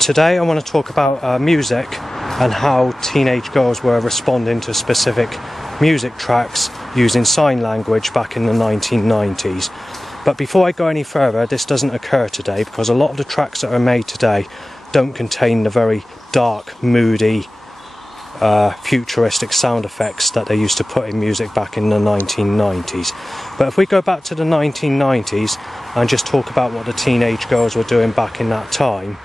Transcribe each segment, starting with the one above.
Today I want to talk about music and how teenage girls were responding to specific music tracks using sign language back in the 1990s. But before I go any further, this doesn't occur today because a lot of the tracks that are made today don't contain the very dark, moody, futuristic sound effects that they used to put in music back in the 1990s. But if we go back to the 1990s and just talk about what the teenage girls were doing back in that time,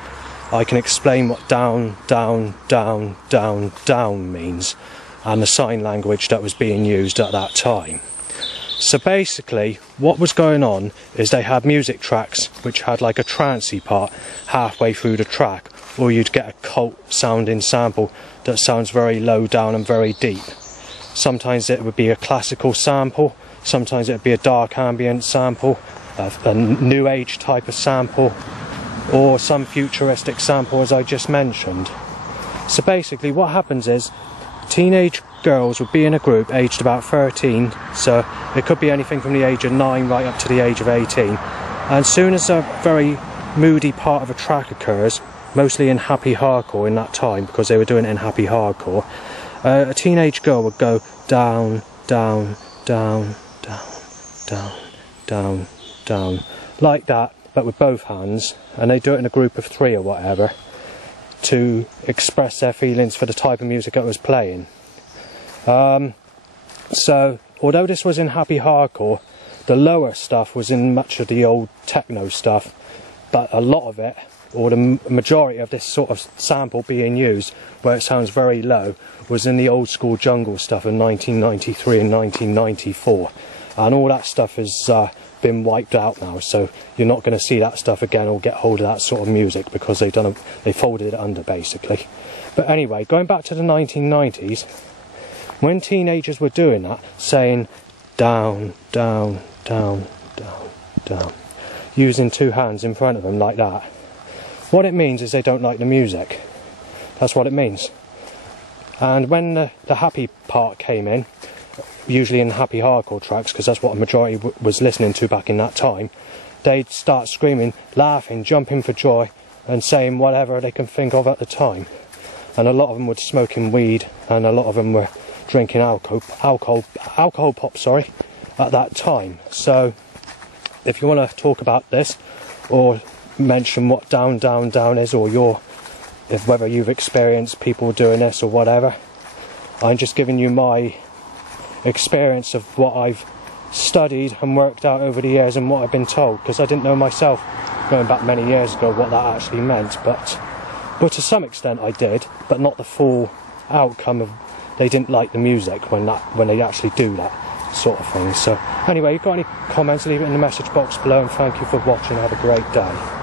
I can explain what down, down, down, down, down means and the sign language that was being used at that time. So basically what was going on is they had music tracks which had like a trancey part halfway through the track, or you'd get a cult sounding sample that sounds very low down and very deep. Sometimes it would be a classical sample, sometimes it would be a dark ambient sample, a new age type of sample, or some futuristic sample as I just mentioned. So basically what happens is teenage girls would be in a group aged about 13, so it could be anything from the age of 9 right up to the age of 18, and as soon as a very moody part of a track occurs, mostly in happy hardcore in that time because they were doing it in happy hardcore, a teenage girl would go down, down, down, down, down, down, down, like that, but with both hands, and they do it in a group of 3 or whatever to express their feelings for the type of music that was playing. So although this was in happy hardcore, the lower stuff was in much of the old techno stuff, but a lot of it, or the majority of this sort of sample being used where it sounds very low, was in the old school jungle stuff in 1993 and 1994, and all that stuff has been wiped out now, so you're not going to see that stuff again or get hold of that sort of music because they folded it under basically. But anyway, going back to the 1990s, when teenagers were doing that, saying down, down, down, down, down, using 2 hands in front of them like that, what it means is they don't like the music. That's what it means. And when the happy part came in, usually in happy hardcore tracks, because that's what a majority was listening to back in that time, they'd start screaming, laughing, jumping for joy, and saying whatever they can think of at the time. And a lot of them were smoking weed, and a lot of them were drinking alcohol pop, at that time. So if you want to talk about this, or mention what down, down, down is, or whether you've experienced people doing this or whatever, I'm just giving you my experience of what I've studied and worked out over the years and what I've been told, because I didn't know myself going back many years ago what that actually meant, but to some extent I did, but not the full outcome of they didn't like the music when they actually do that sort of thing. So anyway, if you've got any comments, leave it in the message box below, and thank you for watching. Have a great day.